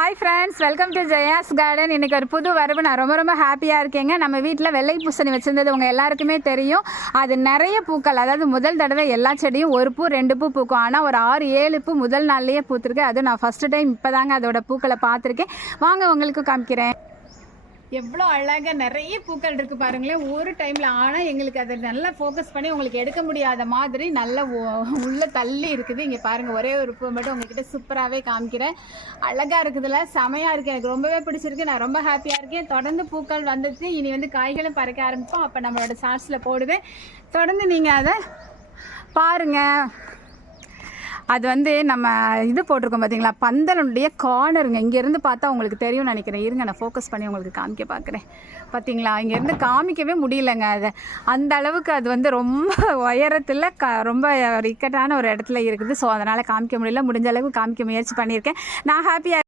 Hi friends, welcome to Jaya's garden. இன்றைக்கி ஒரு புது வரவு. நான் ரொம்ப ஹாப்பியாக இருக்கேங்க. நம்ம வீட்டில் வெள்ளை பூசணி வச்சுருந்தது உங்கள் எல்லாருக்குமே தெரியும். அது நிறைய பூக்கள், அதாவது முதல் தடவை எல்லா செடியும் ஒரு பூ 2 பூ பூக்கும். ஆனால் ஒரு 6-7 பூ முதல் நாள்லேயே பூத்துருக்கு. அது நான் ஃபஸ்ட்டு டைம் இப்போ தாங்க அதோட பூக்களை பார்த்துருக்கேன். வாங்க உங்களுக்கு காமிக்கிறேன். எவ்வளோ அழகாக நிறைய பூக்கள் இருக்குது பாருங்களேன் ஒரு டைமில். ஆனால் எங்களுக்கு அதை நல்லா ஃபோக்கஸ் பண்ணி உங்களுக்கு எடுக்க முடியாத மாதிரி நல்லா உள்ளே தள்ளி இருக்குது. இங்கே பாருங்கள், ஒரே ஒரு பூ மட்டும் உங்கள்கிட்ட சூப்பராகவே காமிக்கிறேன். அழகாக இருக்குதுல்ல, செமையாக இருக்குது. எனக்கு ரொம்பவே பிடிச்சிருக்கு. நான் ரொம்ப ஹாப்பியாக இருக்கேன். தொடர்ந்து பூக்கள் வந்துட்டு இனி காய்களும் பறக்க ஆரம்பிப்போம். அப்போ நம்மளோட ஷார்ட்ஸில் போடுவேன். தொடர்ந்து நீங்கள் அதை பாருங்கள். அது நம்ம இது போட்டிருக்கோம் பார்த்தீங்களா, பந்தலுடைய கார்னருங்க. இங்கேருந்து பார்த்தா உங்களுக்கு தெரியும்னு நினைக்கிறேன். இருங்க, நான் ஃபோக்கஸ் பண்ணி உங்களுக்கு காமிக்க பார்க்குறேன். பார்த்தீங்களா, இங்கேருந்து காமிக்கவே முடியலைங்க. அதை அந்த அளவுக்கு அது ரொம்ப உயரத்தில் ரொம்ப இக்கட்டான ஒரு இடத்துல இருக்குது. ஸோ அதனால் காமிக்க முடியல. முடிஞ்ச அளவுக்கு காமிக்க முயற்சி பண்ணியிருக்கேன். நான் ஹாப்பியாக